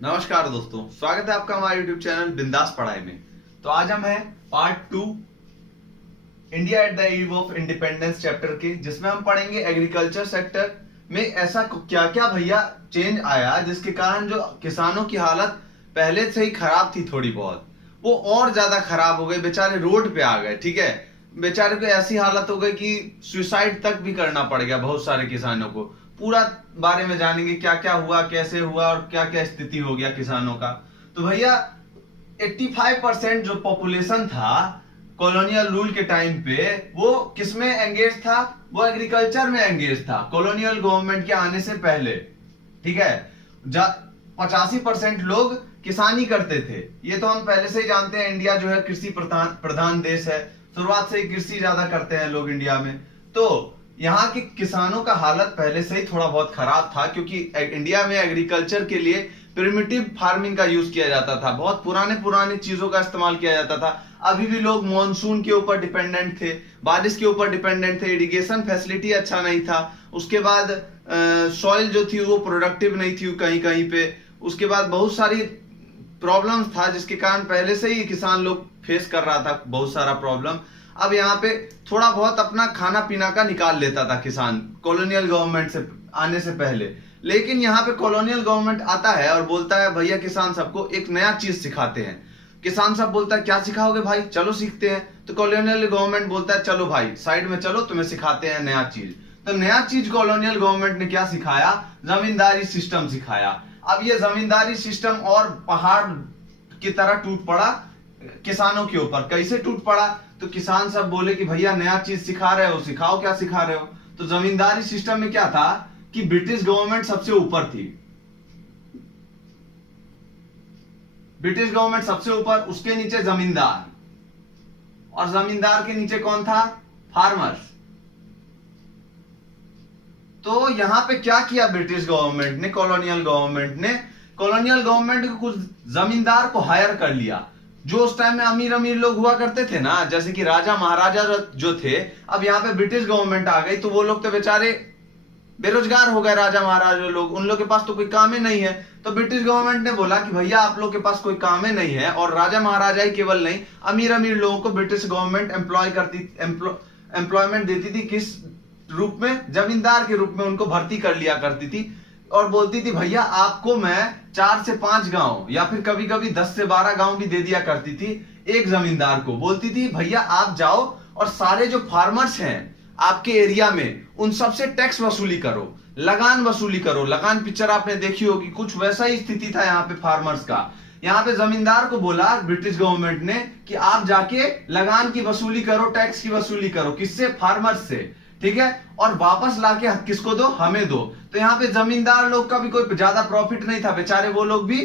नमस्कार दोस्तों, स्वागत है आपका हमारे YouTube चैनल बिंदास पढ़ाई में। तो आज हम हैं part 2 India at the eve of independence chapter के, जिसमें हम पढ़ेंगे एग्रीकल्चर सेक्टर में ऐसा क्या क्या भैया चेंज आया जिसके कारण जो किसानों की हालत पहले से ही खराब थी, थोड़ी बहुत वो और ज्यादा खराब हो गई। बेचारे रोड पे आ गए। ठीक है, बेचारे को ऐसी हालत हो गई कि सुसाइड तक भी करना पड़ गया बहुत सारे किसानों को। पूरा बारे में जानेंगे क्या क्या हुआ, कैसे हुआ और क्या क्या स्थिति हो गया किसानों का। तो भैया 85% जो पॉपुलेशन था कॉलोनियल रूल के टाइम पे, वो किसमें एंगेज था? वो एग्रीकल्चर में एंगेज था कॉलोनियल गवर्नमेंट के आने से पहले। ठीक है, 85% लोग किसानी करते थे। ये तो हम पहले से ही जानते हैं, इंडिया जो है कृषि प्रधान देश है। शुरुआत से ही कृषि ज्यादा करते हैं लोग इंडिया में। तो यहाँ के किसानों का हालत पहले से ही थोड़ा बहुत खराब था, क्योंकि इंडिया में एग्रीकल्चर के लिए प्रिमिटिव फार्मिंग का यूज किया जाता था। बहुत पुराने चीजों का इस्तेमाल किया जाता था। अभी भी लोग मॉनसून के ऊपर डिपेंडेंट थे, बारिश के ऊपर डिपेंडेंट थे। इरिगेशन फैसिलिटी अच्छा नहीं था। उसके बाद सॉइल जो थी वो प्रोडक्टिव नहीं थी कहीं कहीं पे। उसके बाद बहुत सारी प्रॉब्लम्स था, जिसके कारण पहले से ही किसान लोग फेस कर रहा था बहुत सारा प्रॉब्लम। अब यहाँ पे थोड़ा बहुत अपना खाना पीना का निकाल लेता था किसान कॉलोनियल गवर्नमेंट से आने से पहले। लेकिन यहाँ पे कॉलोनियल गवर्नमेंट आता है और बोलता है भैया किसान सबको एक नया चीज सिखाते हैं। किसान सब बोलता है क्या सिखाओगे भाई, चलो सीखते हैं। तो कॉलोनियल गवर्नमेंट बोलता है चलो भाई साइड में चलो, तुम्हें सिखाते हैं नया चीज। तो नया चीज कॉलोनियल गवर्नमेंट ने क्या सिखाया? जमींदारी सिस्टम सिखाया। अब ये जमींदारी सिस्टम और पहाड़ की तरह टूट पड़ा किसानों के ऊपर। कैसे टूट पड़ा? तो किसान सब बोले कि भैया नया चीज सिखा रहे हो, सिखाओ क्या सिखा रहे हो। तो जमींदारी सिस्टम में क्या था कि ब्रिटिश गवर्नमेंट सबसे ऊपर थी। ब्रिटिश गवर्नमेंट सबसे ऊपर, उसके नीचे जमींदार, और जमींदार के नीचे कौन था? फार्मर्स। तो यहां पे क्या किया ब्रिटिश गवर्नमेंट ने, कॉलोनियल गवर्नमेंट ने कुछ जमींदार को हायर कर लिया, जो उस टाइम में अमीर लोग हुआ करते थे ना, जैसे कि राजा महाराजा जो थे। अब यहाँ पे ब्रिटिश गवर्नमेंट आ गई तो वो लोग तो बेचारे बेरोजगार हो गए। राजा महाराजा लोग, उन लोग के पास तो कोई काम ही नहीं है। तो ब्रिटिश गवर्नमेंट ने बोला कि भैया आप लोग के पास कोई काम ही नहीं है। और राजा महाराजा ही केवल नहीं, अमीर लोगों को ब्रिटिश गवर्नमेंट एम्प्लॉयमेंट देती थी। किस रूप में? जमींदार के रूप में उनको भर्ती कर लिया करती थी और बोलती थी भैया आपको मैं 4 से 5 गांव या फिर कभी कभी 10 से 12 गांव भी दे दिया करती थी। एक जमींदार को बोलती थी भैया आप जाओ और सारे जो फार्मर्स हैं आपके एरिया में उन सबसे टैक्स वसूली करो, लगान वसूली करो। लगान पिक्चर आपने देखी होगी, कुछ वैसा ही स्थिति था यहाँ पे फार्मर्स का। यहाँ पे जमींदार को बोला ब्रिटिश गवर्नमेंट ने कि आप जाके लगान की वसूली करो, टैक्स की वसूली करो। किससे? फार्मर्स से। ठीक है, और वापस लाके किसको दो? हमें दो। तो यहाँ पे जमींदार लोग का भी कोई ज्यादा प्रॉफिट नहीं था, बेचारे वो लोग भी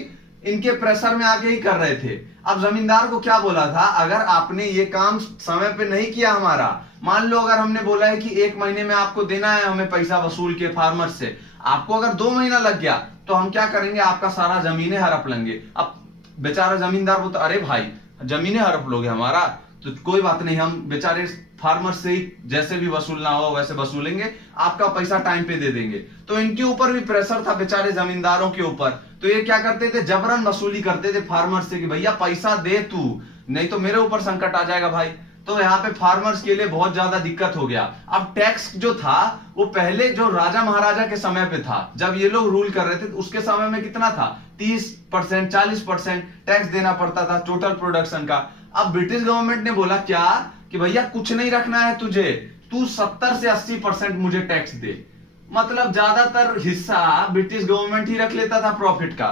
इनके प्रेशर में आके ही कर रहे थे। अब जमींदार को क्या बोला था, अगर आपने ये काम समय पे नहीं किया हमारा, मान लो अगर हमने बोला है कि 1 महीने में आपको देना है हमें पैसा वसूल के फार्मर से, आपको अगर 2 महीना लग गया तो हम क्या करेंगे, आपका सारा जमीनें हड़प लेंगे। अब बेचारा जमींदार बोलता अरे भाई जमीनें हड़प लोगे हमारा, तो कोई बात नहीं, हम बेचारे फार्मर से ही जैसे भी वसूलना हो वैसे वसूलेंगे, आपका पैसा टाइम पे दे देंगे। तो इनके ऊपर भी प्रेशर था बेचारे जमींदारों के ऊपर। तो ये क्या करते थे, जबरन वसूली करते थे फार्मर से कि भैया पैसा दे तू, नहीं तो मेरे ऊपर संकट आ जाएगा भाई। तो यहाँ पे फार्मर्स के लिए बहुत ज्यादा दिक्कत हो गया। अब टैक्स जो था वो पहले जो राजा महाराजा के समय पे था, जब ये लोग रूल कर रहे थे, उसके समय में कितना था? 30% 40% टैक्स देना पड़ता था टोटल प्रोडक्शन का। अब ब्रिटिश गवर्नमेंट ने बोला क्या कि भैया कुछ नहीं रखना है तुझे, तू 70 से 80% मुझे टैक्स दे। मतलब ज्यादातर हिस्सा ब्रिटिश गवर्नमेंट ही रख लेता था प्रॉफिट का।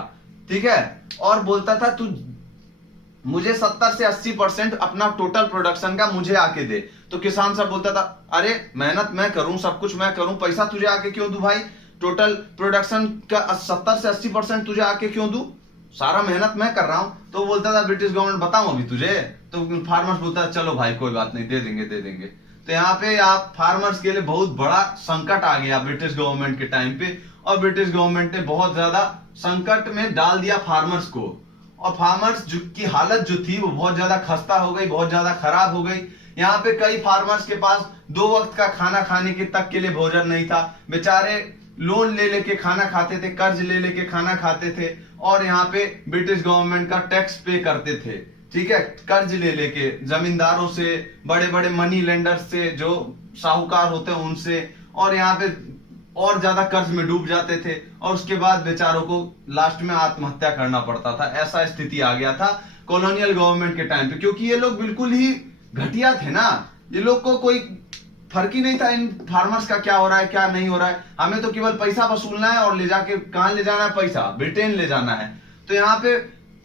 ठीक है, और बोलता था तू मुझे 70 से 80% अपना टोटल प्रोडक्शन का मुझे आके दे। तो किसान सब बोलता था अरे मेहनत मैं करूं, सब कुछ मैं करूं, पैसा तुझे आके क्यों दूं भाई? टोटल प्रोडक्शन का 70 से 80% तुझे आके क्यों दूं? सारा मेहनत मैं कर रहा हूं। तो बोलता था ब्रिटिश गवर्नमेंट बताऊं अभी तुझे? तो फार्मर्स बोलता था चलो भाई कोई बात नहीं, दे देंगे। तो यहाँ पे आप फार्मर्स के लिए बहुत बड़ा संकट आ गया ब्रिटिश गवर्नमेंट के टाइम पे, और ब्रिटिश गवर्नमेंट ने बहुत ज्यादा संकट में डाल दिया फार्मर्स को। और फार्मर्स की हालत जो थी वो बहुत ज्यादा खस्ता हो गई, बहुत ज्यादा खराब हो गई। यहाँ पे कई फार्मर्स के पास 2 वक्त का खाना खाने के तक के लिए भोजन नहीं था। बेचारे लोन ले लेके खाना खाते थे, कर्ज ले लेके खाना खाते थे, और यहाँ पे ब्रिटिश गवर्नमेंट का टैक्स पे करते थे, ठीक है, कर्ज ले लेके जमींदारों से, बड़े बड़े मनी लेंडर्स से, जो साहूकार होते हैं उनसे, और यहाँ पे और ज्यादा कर्ज में डूब जाते थे और उसके बाद बेचारों को लास्ट में आत्महत्या करना पड़ता था। ऐसा स्थिति आ गया था कॉलोनियल गवर्नमेंट के टाइम पे, क्योंकि ये लोग बिल्कुल ही घटिया थे ना। ये लोग को कोई फर्क ही नहीं था इन फार्मर्स का क्या हो रहा है क्या नहीं हो रहा है, हमें तो केवल पैसा वसूलना है और ले जाके कहां ले जाना है, पैसा ब्रिटेन ले जाना है। तो यहाँ पे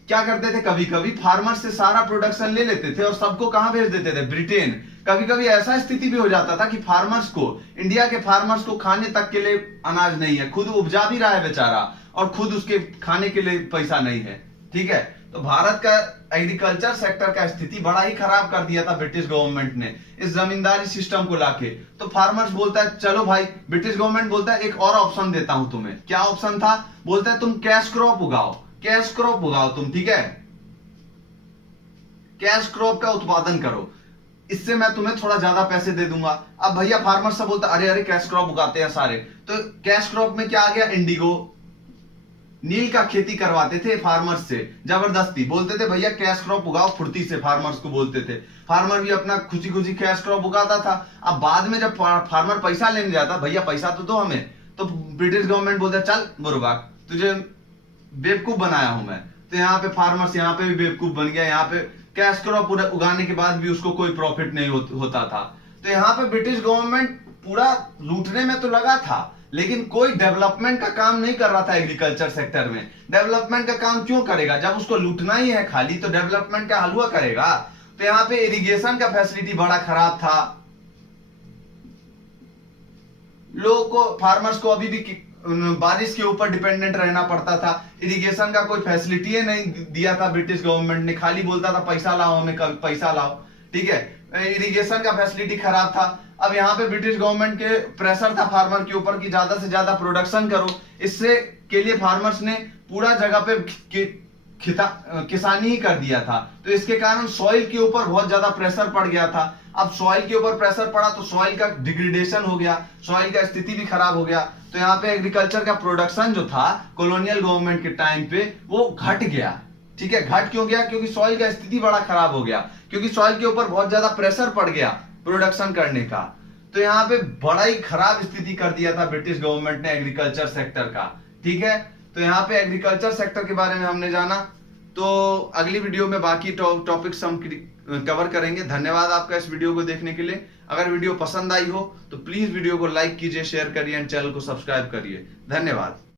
क्या करते थे, कभी कभी फार्मर्स से सारा प्रोडक्शन ले लेते थे और सबको कहां भेज देते थे, ब्रिटेन। कभी कभी ऐसा स्थिति भी हो जाता था कि फार्मर्स को, इंडिया के फार्मर्स को खाने तक के लिए अनाज नहीं है, खुद उपजा भी रहा है बेचारा और खुद उसके खाने के लिए पैसा नहीं है, ठीक है। तो भारत का एग्रीकल्चर सेक्टर का स्थिति बड़ा ही खराब कर दिया था ब्रिटिश गवर्नमेंट ने इस जमींदारी सिस्टम को लाके। तो फार्मर्स बोलता है चलो भाई, ब्रिटिश गवर्नमेंट बोलता है एक और ऑप्शन देता हूं तुम्हें। क्या ऑप्शन था, बोलता है तुम कैश क्रॉप उगाओ, कैश क्रॉप उगाओ तुम, ठीक है, कैश क्रॉप का उत्पादन करो, इससे मैं तुम्हें थोड़ा ज्यादा पैसे दे दूंगा। अब भैया फार्मर सब बोलता अरे अरे कैश क्रॉप उगाते हैं सारे। तो कैश क्रॉप में क्या आ गया, इंडिगो, नील का खेती करवाते थे फार्मर्स से जबरदस्ती, बोलते थे भैया कैश क्रॉप उगाओ फुर्ती से, फार्मर्स को बोलते थे। फार्मर भी अपना खुशी खुशी कैश क्रॉप उगाता था। अब बाद में जब फार्मर पैसा लेने जाता, भैया पैसा तो दो हमें, तो ब्रिटिश गवर्नमेंट बोलता चल बुर्बाक, तुझे बेवकूफ बनाया हूं मैं। तो यहाँ पे फार्मर्स यहाँ पे भी बेवकूफ बन गया, यहाँ पे कैश क्रॉप उगाने के बाद भी उसको कोई प्रॉफिट नहीं होता था। तो यहाँ पे ब्रिटिश गवर्नमेंट पूरा लूटने में तो लगा था, लेकिन कोई डेवलपमेंट का काम नहीं कर रहा था एग्रीकल्चर सेक्टर में। डेवलपमेंट का काम क्यों करेगा, जब उसको लूटना ही है खाली, तो डेवलपमेंट का हलवा करेगा। तो यहाँ पे इरिगेशन का फैसिलिटी बड़ा खराब था, लोगों को, फार्मर्स को अभी भी बारिश के ऊपर डिपेंडेंट रहना पड़ता था। इरिगेशन का कोई फैसिलिटी नहीं दिया था ब्रिटिश गवर्नमेंट ने, खाली बोलता था पैसा लाओ हमें, पैसा लाओ, ठीक है। इरिगेशन का फैसिलिटी खराब था। अब यहाँ पे ब्रिटिश गवर्नमेंट के प्रेशर था फार्मर के ऊपर कि ज्यादा से ज्यादा प्रोडक्शन करो, इससे के लिए फार्मर्स ने पूरा जगह पे किसानी ही कर दिया था। तो इसके कारण सॉइल के ऊपर बहुत ज्यादा प्रेशर पड़ गया था। अब सॉइल के ऊपर प्रेशर पड़ा तो सॉइल का डिग्रेडेशन हो गया, सॉइल का स्थिति भी खराब हो गया। तो यहाँ पे एग्रीकल्चर का प्रोडक्शन जो था कॉलोनियल गवर्नमेंट के टाइम पे वो घट गया, ठीक है। घट क्यों गया, क्योंकि सॉइल का स्थिति बड़ा खराब हो गया, क्योंकि सॉइल के ऊपर बहुत ज्यादा प्रेशर पड़ गया प्रोडक्शन करने का। तो यहाँ पे बड़ा ही खराब स्थिति कर दिया था ब्रिटिश गवर्नमेंट ने एग्रीकल्चर सेक्टर का, ठीक है। तो यहाँ पे एग्रीकल्चर सेक्टर के बारे में हमने जाना, तो अगली वीडियो में बाकी टॉपिक्स हम कवर करेंगे। धन्यवाद आपका इस वीडियो को देखने के लिए। अगर वीडियो पसंद आई हो तो प्लीज वीडियो को लाइक कीजिए, शेयर करिए एंड चैनल को सब्सक्राइब करिए। धन्यवाद।